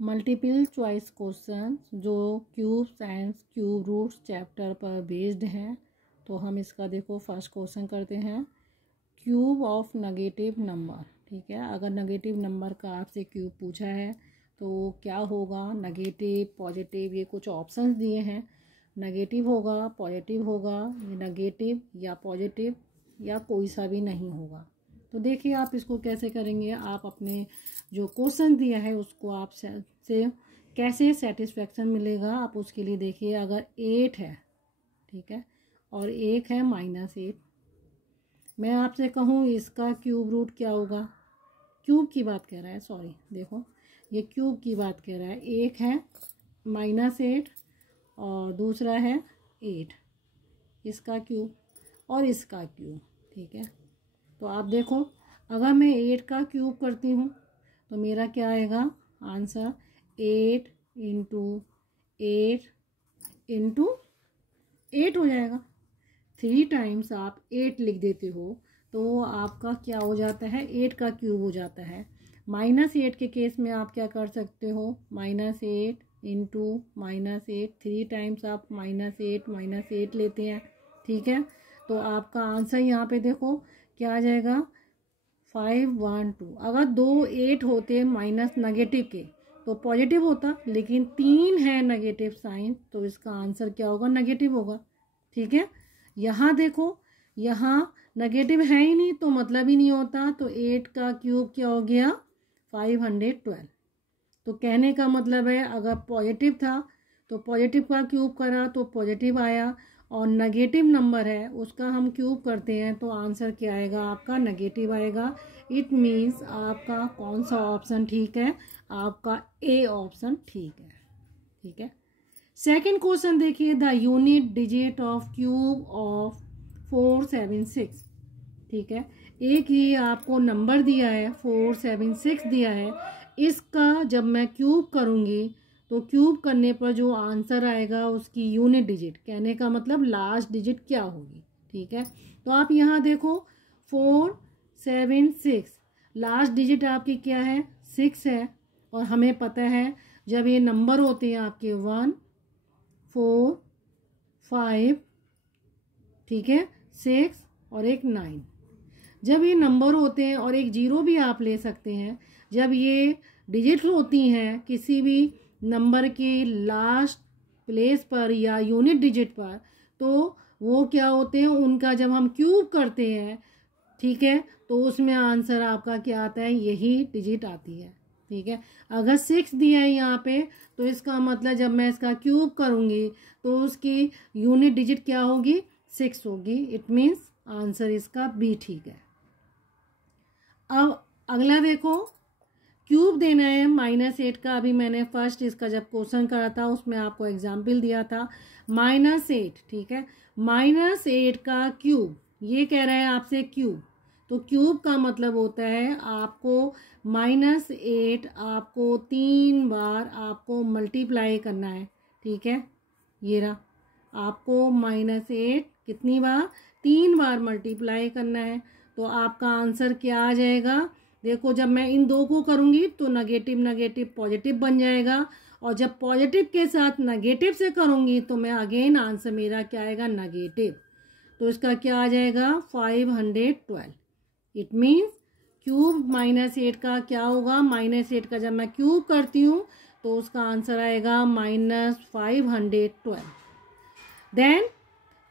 Multiple choice question जो cubes and cube roots chapter पर based हैं। तो हम इसका देखो फर्स्ट क्वेश्चन करते हैं। क्यूब ऑफ नेगेटिव नंबर, ठीक है। अगर नेगेटिव नंबर का आपसे क्यूब पूछा है तो क्या होगा, नेगेटिव पॉजिटिव, ये कुछ ऑप्शंस दिए हैं। नेगेटिव होगा, पॉजिटिव होगा, नेगेटिव या पॉजिटिव या कोई सा भी नहीं होगा। तो देखिए आप इसको कैसे करेंगे। आप अपने जो क्वेश्चन दिया है उसको आप से कैसे सेटिस्फेक्शन मिलेगा आप उसके लिए देखिए। अगर 8 है, ठीक है, और 1 है -8, मैं आपसे कहूँ इसका क्यूब रूट क्या होगा। क्यूब की बात कर रहा है, सॉरी, देखो ये क्यूब की बात कर रहा है। 1 है -8 और दूसरा है 8, इसका क्यूब और इसका क्यूब, ठीक है। तो आप देखो अगर मैं 8 का क्यूब करती हूँ तो मेरा क्या आएगा आंसर, 8 इंटू 8 इंटू 8 हो जाएगा। 3 टाइम्स आप 8 लिख देते हो तो आपका क्या हो जाता है, 8 का क्यूब हो जाता है। -8 के केस में आप क्या कर सकते हो, -8 इंटू -8, 3 टाइम्स आप -8 लेते हैं, ठीक है। तो आपका आंसर यहाँ पे देखो क्या आ जाएगा, 512। अगर 2 8 होते माइनस नेगेटिव के तो पॉजिटिव होता, लेकिन 3 है नेगेटिव साइन तो इसका आंसर क्या होगा, नेगेटिव होगा, ठीक है। यहाँ देखो यहाँ नेगेटिव है ही नहीं तो मतलब ही नहीं होता, तो 8 का क्यूब क्या हो गया, 512। तो कहने का मतलब है अगर पॉजिटिव था तो पॉजिटिव का क्यूब करा तो पॉजिटिव आया, और नेगेटिव नंबर है उसका हम क्यूब करते हैं तो आंसर क्या आएगा आपका, नेगेटिव आएगा। इट मीन्स आपका कौन सा ऑप्शन ठीक है, आपका ए ऑप्शन ठीक है, ठीक है। सेकंड क्वेश्चन देखिए, the unit digit of cube of 476, ठीक है। एक ये आपको नंबर दिया है 476 दिया है, इसका जब मैं क्यूब करूँगी तो क्यूब करने पर जो आंसर आएगा उसकी यूनिट डिजिट, कहने का मतलब लास्ट डिजिट क्या होगी, ठीक है। तो आप यहाँ देखो 476 लास्ट डिजिट आपकी क्या है, 6 है, और हमें पता है जब ये नंबर होते हैं आपके 1 4 5, ठीक है, 6 और एक 9, जब ये नंबर होते हैं, और एक 0 भी आप ले सकते हैं, जब ये डिजिट होती हैं किसी भी नंबर के लास्ट प्लेस पर या यूनिट डिजिट पर, तो वो क्या होते हैं, उनका जब हम क्यूब करते हैं, ठीक है, तो उसमें आंसर आपका क्या आता है, यही डिजिट आती है, ठीक है। अगर 6 दिया है यहाँ पे तो इसका मतलब जब मैं इसका क्यूब करूँगी तो उसकी यूनिट डिजिट क्या होगी, 6 होगी। इट मीन्स आंसर इसका बी ठीक है। अब अगला देखो, क्यूब देना है -8 का। अभी मैंने फर्स्ट इसका जब क्वेश्चन करा था उसमें आपको एग्जाम्पल दिया था -8, ठीक है। -8 का क्यूब, ये कह रहा है आपसे क्यूब, तो क्यूब का मतलब होता है आपको -8 आपको 3 बार आपको मल्टीप्लाई करना है, ठीक है। ये रहा, आपको -8 कितनी बार, 3 बार मल्टीप्लाई करना है, तो आपका आंसर क्या आ जाएगा। देखो जब मैं इन दो को करूँगी तो नेगेटिव नेगेटिव पॉजिटिव बन जाएगा, और जब पॉजिटिव के साथ नेगेटिव से करूँगी तो मैं अगेन आंसर मेरा क्या आएगा, नेगेटिव। तो इसका क्या आ जाएगा, 512। इट मीन्स क्यूब -8 का क्या होगा, -8 का जब मैं क्यूब करती हूँ तो उसका आंसर आएगा -512। देन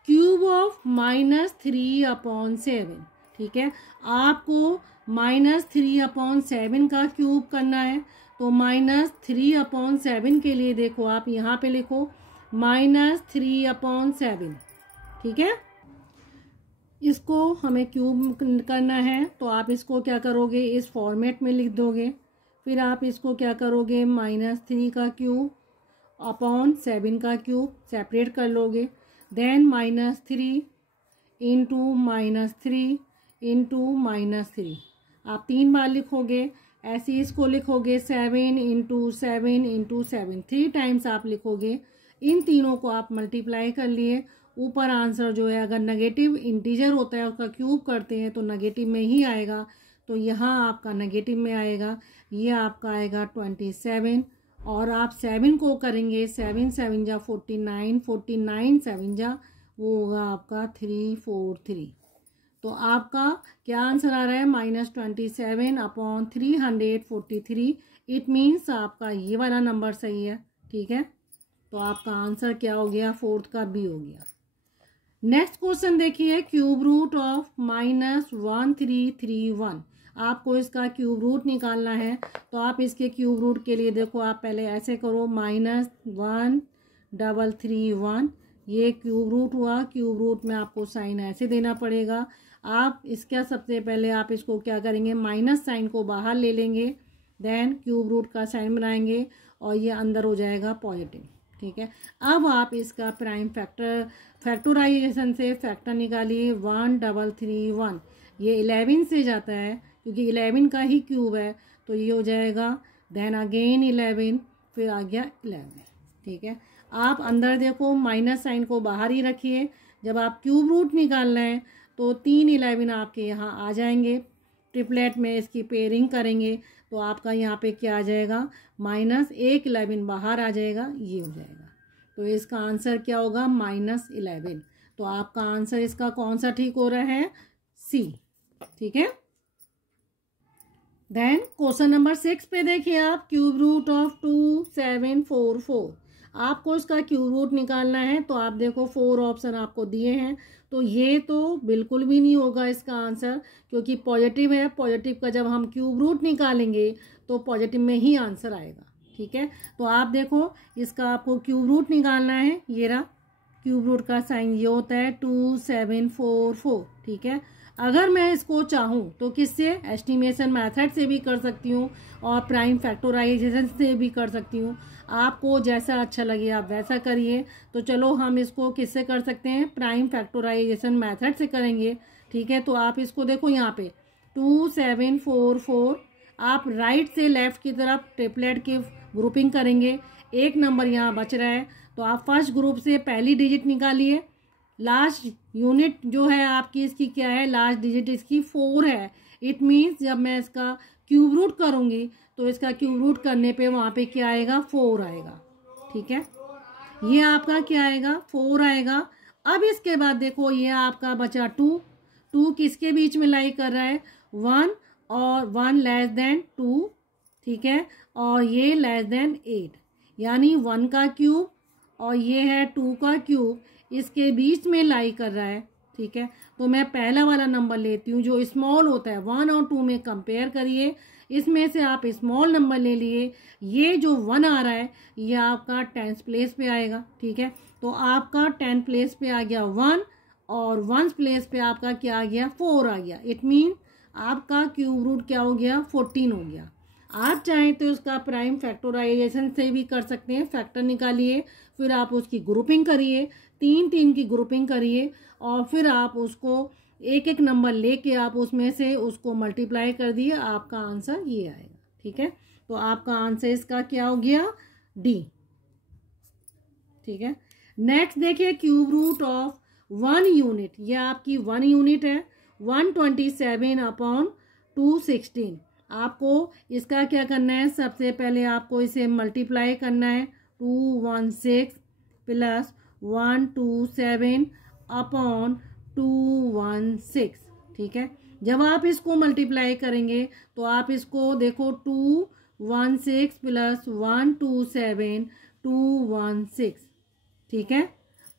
क्यूब ऑफ -3/7, ठीक है। आपको -3/7 का क्यूब करना है, तो -3/7 के लिए देखो आप यहाँ पे लिखो -3/7, ठीक है। इसको हमें क्यूब करना है तो आप इसको क्या करोगे, इस फॉर्मेट में लिख दोगे, फिर आप इसको क्या करोगे, -3 का क्यूब अपॉन 7 का क्यूब सेपरेट कर लोगे, देन -3 इंटू -3 इंटू -3 आप 3 बार लिखोगे। ऐसे इसको लिखोगे 7 इंटू 7 इंटू 7, 3 टाइम्स आप लिखोगे। इन तीनों को आप मल्टीप्लाई कर लिए, ऊपर आंसर जो है अगर नेगेटिव इंटीजर होता है उसका क्यूब करते हैं तो नेगेटिव में ही आएगा, तो यहाँ आपका नेगेटिव में आएगा, ये आपका आएगा 27 और आप 7 को करेंगे 7 7 जा 49, 49 7 जा वो होगा आपका 343। तो आपका क्या आंसर आ रहा है -27/343। इट मीन्स आपका ये वाला नंबर सही है। ठीक है, तो आपका आंसर क्या हो गया, 4th का बी हो गया। नेक्स्ट क्वेश्चन देखिए, क्यूब रूट ऑफ -1331। आपको इसका क्यूब रूट निकालना है। तो आप इसके क्यूब रूट के लिए देखो, आप पहले ऐसे करो -1331, ये क्यूब रूट हुआ। क्यूब रूट में आपको साइन ऐसे देना पड़ेगा। आप इसका सबसे पहले आप इसको क्या करेंगे, माइनस साइन को बाहर ले लेंगे, देन क्यूब रूट का साइन बनाएंगे और ये अंदर हो जाएगा पॉजिटिव। ठीक है, अब आप इसका प्राइम फैक्टराइजेशन से फैक्टर निकालिए 1331। ये 11 से जाता है क्योंकि 11 का ही क्यूब है, तो ये हो जाएगा देन अगेन 11, फिर आ गया 11। ठीक है, आप अंदर देखो माइनस साइन को बाहर ही रखिए। जब आप क्यूब रूट निकालना है तो 3 11 आपके यहाँ आ जाएंगे। ट्रिपलेट में इसकी पेयरिंग करेंगे तो आपका यहाँ पे क्या आ जाएगा, -1 11 बाहर आ जाएगा, ये हो जाएगा। तो इसका आंसर क्या होगा, -11। तो आपका आंसर इसका कौन सा ठीक हो रहा है, सी। ठीक है, देन क्वेश्चन नंबर 6 पे देखिए आप, क्यूब रूट ऑफ 2744। आपको इसका क्यूब रूट निकालना है। तो आप देखो 4 ऑप्शन आपको दिए हैं, तो ये तो बिल्कुल भी नहीं होगा इसका आंसर, क्योंकि पॉजिटिव है। पॉजिटिव का जब हम क्यूब रूट निकालेंगे तो पॉजिटिव में ही आंसर आएगा। ठीक है, तो आप देखो इसका आपको क्यूब रूट निकालना है। ये रहा क्यूब रूट का साइन, ये होता है 2744। ठीक है, अगर मैं इसको चाहूँ तो किससे, एस्टिमेशन मेथड से भी कर सकती हूँ और प्राइम फैक्टराइजेशन से भी कर सकती हूँ। आपको जैसा अच्छा लगे आप वैसा करिए। तो चलो हम इसको किससे कर सकते हैं, प्राइम फैक्टराइजेशन मेथड से करेंगे। ठीक है, तो आप इसको देखो यहाँ पे 2744, आप राइट से लेफ्ट की तरफ ट्रिपलेट की ग्रुपिंग करेंगे। एक नंबर यहाँ बच रहा है, तो आप फर्स्ट ग्रुप से पहली डिजिट निकालिए। लास्ट यूनिट जो है आपकी इसकी क्या है, लास्ट डिजिट इसकी 4 है। इट मीन्स जब मैं इसका क्यूब रूट करूँगी तो इसका क्यूब रूट करने पे वहाँ पे क्या आएगा, 4 आएगा। ठीक है, ये आपका क्या आएगा, 4 आएगा। अब इसके बाद देखो ये आपका बचा 2 किसके बीच में लाई कर रहा है, 1 और 1 लेस देन 2। ठीक है, और ये लेस देन 8, यानी 1 का क्यूब और ये है 2 का क्यूब, इसके बीच में लाई कर रहा है। ठीक है, तो मैं पहला वाला नंबर लेती हूँ जो स्मॉल होता है। 1 और 2 में कंपेयर करिए, इसमें से आप स्मॉल नंबर ले लिए। ये जो 1 आ रहा है ये आपका 10th प्लेस पे आएगा। ठीक है, तो आपका 10th प्लेस पे आ गया 1 और 1st प्लेस पे आपका क्या आ गया, 4 आ गया। इट मीन आपका क्यूब रूट क्या हो गया, 14 हो गया। आप चाहें तो उसका प्राइम फैक्टराइजेशन से भी कर सकते हैं। फैक्टर निकालिए, फिर आप उसकी ग्रुपिंग करिए, 3 की ग्रुपिंग करिए और फिर आप उसको एक एक नंबर लेके आप उसमें से उसको मल्टीप्लाई कर दिए, आपका आंसर ये आएगा। ठीक है, तो आपका आंसर इसका क्या हो गया, डी। ठीक है, नेक्स्ट देखिए, क्यूब रूट ऑफ 1 यूनिट। ये आपकी 1 यूनिट है, 127/216। आपको इसका क्या करना है, सबसे पहले आपको इसे मल्टीप्लाई करना है। 216 प्लस 127/216। ठीक है, जब आप इसको मल्टीप्लाई करेंगे तो आप इसको देखो 216 प्लस 127 216। ठीक है,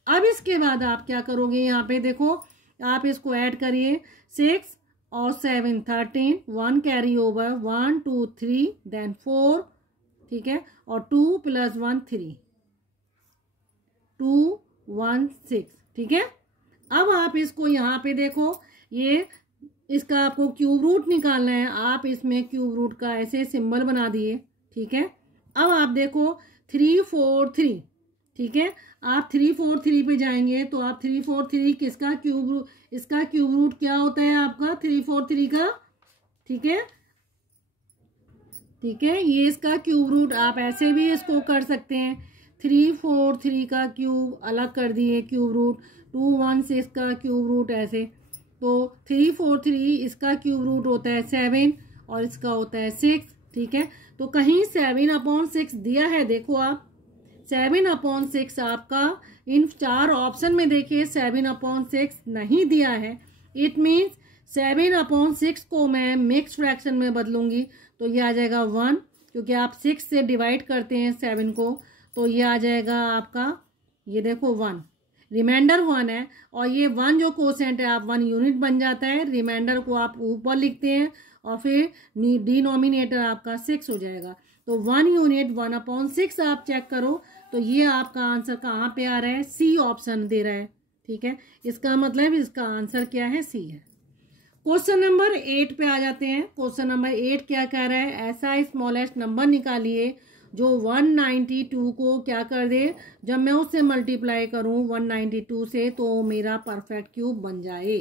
अब इसके बाद आप क्या करोगे, यहाँ पे देखो आप इसको ऐड करिए, 6 और 7 13, 1 कैरी ओवर, 1 2 3 देन 4। ठीक है, और 2 प्लस 1 3 216। ठीक है, अब आप इसको यहाँ पे देखो, ये इसका आपको क्यूब रूट निकालना है। आप इसमें क्यूब रूट का ऐसे सिंबल बना दिए। ठीक है, अब आप देखो 3 4 3। ठीक है, आप 3 4 3 पे जाएंगे तो आप 3 4 3 किसका क्यूब रूट, इसका क्यूब रूट क्या होता है आपका 3 4 3 का। ठीक है, ठीक है, ये इसका क्यूब रूट आप ऐसे भी इसको कर सकते हैं। 3 4 3 का क्यूब अलग कर दिए क्यूब रूट, 2 1 6 का क्यूब रूट ऐसे। तो 3 4 3 इसका क्यूब रूट होता है 7 और इसका होता है 6। ठीक है। तो कहीं 7/6 दिया है, देखो आप 7/6 आपका इन 4 ऑप्शन में देखिए 7/6 नहीं दिया है। इट मीन्स 7/6 को मैं मिक्स फ्रैक्शन में बदलूंगी तो ये आ जाएगा 1, क्योंकि आप 6 से डिवाइड करते हैं 7 को, तो ये आ जाएगा आपका, ये देखो 1, रिमाइंडर 1 है, और ये 1 जो कोसेंट है आप 1 यूनिट बन जाता है, रिमाइंडर को आप ऊपर लिखते हैं और फिर डिनोमिनेटर आपका 6 हो जाएगा। तो 1 यूनिट 1/6 आप चेक करो तो ये आपका आंसर कहाँ पे आ रहा है, सी ऑप्शन दे रहा है। ठीक है, इसका मतलब इसका आंसर क्या है, सी है। क्वेश्चन नंबर 8 पे आ जाते हैं। क्वेश्चन नंबर 8 क्या कह रहा है, ऐसा स्मॉलेस्ट नंबर निकालिए जो 192 को क्या कर दे, जब मैं उससे मल्टीप्लाई करूं 192 से तो मेरा परफेक्ट क्यूब बन जाए।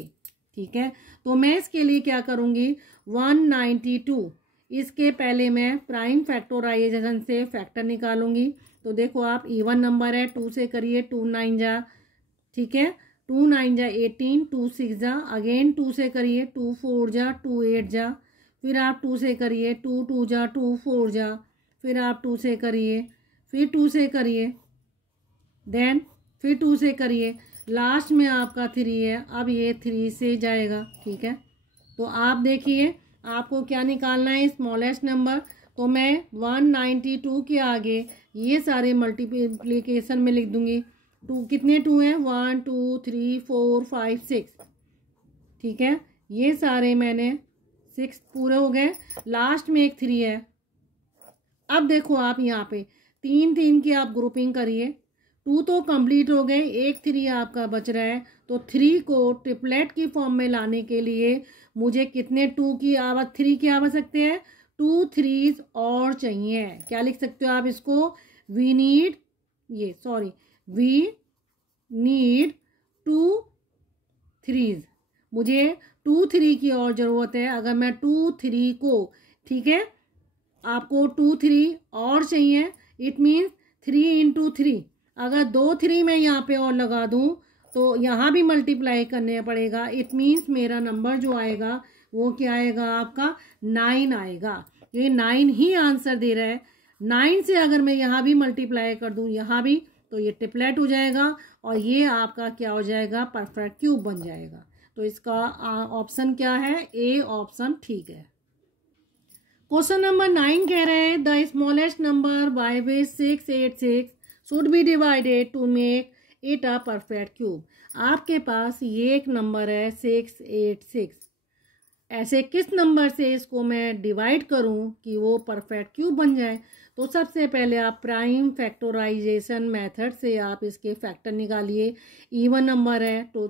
ठीक है, तो मैं इसके लिए क्या करूंगी, 192 इसके पहले मैं प्राइम फैक्टोराइजेशन से फैक्टर निकालूंगी। तो देखो आप इवन नंबर है, 2 से करिए, 2 9 जा, ठीक है, 2 9 जा 18, 2 6 जा, अगेन 2 से करिए, 2 4 जा, 2 8 जा, फिर आप 2 से करिए, 2 2 जा, 2 4 जा, फिर आप 2 से करिए, फिर 2 से करिए, देन फिर 2 से करिए, लास्ट में आपका 3 है। अब ये 3 से जाएगा। ठीक है, तो आप देखिए आपको क्या निकालना है, स्मॉलेस्ट नंबर। तो मैं 192 के आगे ये सारे मल्टीप्लिकेशन में लिख दूंगी। 2 कितने 2 हैं, 1 2 3 4 5 6, ठीक है, ये सारे मैंने 6 पूरे हो गए, लास्ट में एक 3 है। अब देखो आप यहाँ पे 3 3 की आप ग्रुपिंग करिए, 2 तो कंप्लीट हो गए, एक 3 आपका बच रहा है। तो 3 को ट्रिपलेट की फॉर्म में लाने के लिए मुझे कितने 3 की आवश्यकता है, 2 3s और चाहिए। क्या लिख सकते हो आप इसको, वी नीड 2 3s, मुझे 2 3 की और ज़रूरत है। अगर मैं 2 3 को, ठीक है, आपको 2 3 और चाहिए, इट मीन्स 3 × 3। अगर 2 3 मैं यहाँ पे और लगा दूँ तो यहाँ भी मल्टीप्लाई करने पड़ेगा। इट मीन्स मेरा नंबर जो आएगा वो क्या आएगा, आपका 9 आएगा। ये 9 ही आंसर दे रहा है। 9 से अगर मैं यहाँ भी मल्टीप्लाई कर दूँ, यहाँ भी, तो ये ट्रिपलेट हो जाएगा और ये आपका क्या हो जाएगा, परफेक्ट क्यूब बन जाएगा। तो इसका ऑप्शन क्या है, ए ऑप्शन ठीक है। क्वेश्चन नंबर 9 कह रहे हैं the smallest number by which 686 should be divided to make it a perfect cube. आपके पास ये एक नंबर है 686, ऐसे किस नंबर से इसको मैं डिवाइड करूं कि वो परफेक्ट क्यूब बन जाए। तो सबसे पहले आप प्राइम फैक्टराइजेशन मेथड से आप इसके फैक्टर निकालिए। इवन नंबर है तो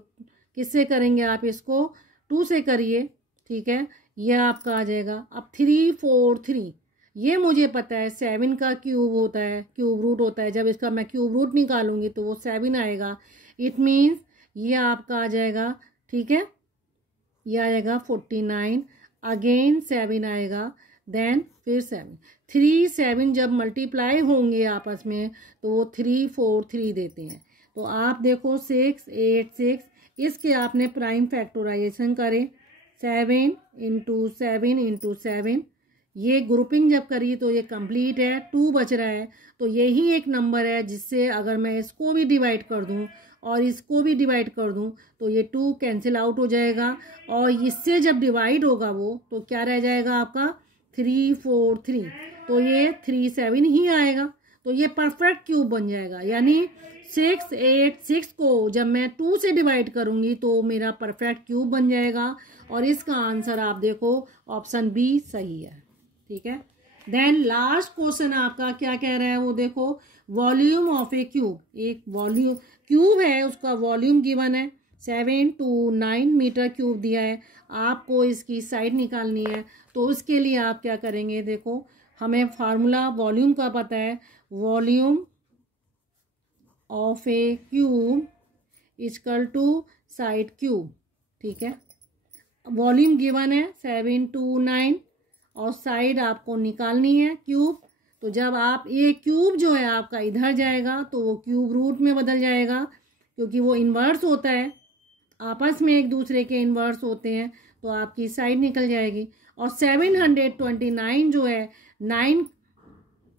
किससे करेंगे आप इसको, 2 से करिए। ठीक है, यह आपका आ जाएगा। अब 3 4 3, ये मुझे पता है 7 का क्यूब होता है, क्यूब रूट होता है। जब इसका मैं क्यूब रूट निकालूंगी तो वो 7 आएगा। इट मीन्स ये आपका आ जाएगा, ठीक है, ये आ जाएगा 49, अगेन 7 आएगा, देन फिर 7। 3 7 जब मल्टीप्लाई होंगे आपस में तो वो 3 4 3 देते हैं। तो आप देखो 6 8 6, इसके आपने प्राइम फैक्टराइजेशन करें, 7 × 7 × 7, ये ग्रुपिंग जब करी तो ये कंप्लीट है, 2 बच रहा है। तो यही एक नंबर है जिससे अगर मैं इसको भी डिवाइड कर दूं और इसको भी डिवाइड कर दूं तो ये 2 कैंसिल आउट हो जाएगा, और इससे जब डिवाइड होगा वो तो क्या रह जाएगा आपका 3 4 3, तो ये 3 7 ही आएगा। तो ये परफेक्ट क्यूब बन जाएगा। यानी 6 8 6 को जब मैं 2 से डिवाइड करूंगी तो मेरा परफेक्ट क्यूब बन जाएगा, और इसका आंसर आप देखो ऑप्शन बी सही है। ठीक है, देन लास्ट क्वेश्चन आपका क्या कह रहा है, वो देखो वॉल्यूम ऑफ ए क्यूब। एक वॉल्यूम क्यूब है, उसका वॉल्यूम गिवन है 7 to 9 मीटर क्यूब दिया है। आपको इसकी साइड निकालनी है, तो उसके लिए आप क्या करेंगे, देखो हमें फार्मूला वॉल्यूम का पता है, volume of a cube equal to side cube. ठीक है, वॉल्यूम गिवन है 7 to 9 और साइड आपको निकालनी है क्यूब। तो जब आप ये क्यूब जो है आपका इधर जाएगा तो वो क्यूब रूट में बदल जाएगा, क्योंकि वो इन्वर्स होता है, आपस में एक दूसरे के इन्वर्स होते हैं। तो आपकी साइड निकल जाएगी। और 729 जो है 9,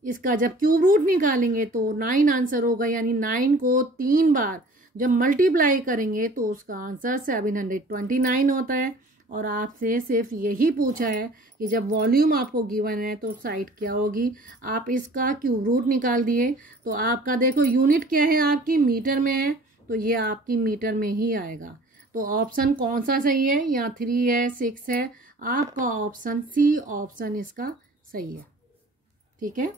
इसका जब क्यूब रूट निकालेंगे तो 9 आंसर होगा, यानी 9 को 3 बार जब मल्टीप्लाई करेंगे तो उसका आंसर 729 होता है। और आपसे सिर्फ यही पूछा है कि जब वॉल्यूम आपको गिवन है तो साइड क्या होगी। आप इसका क्यूब रूट निकाल दिए तो आपका देखो यूनिट क्या है, आपकी मीटर में है, तो ये आपकी मीटर में ही आएगा। तो ऑप्शन कौन सा सही है, या 3 है 6 है, आपका ऑप्शन सी ऑप्शन इसका सही है। ठीक है।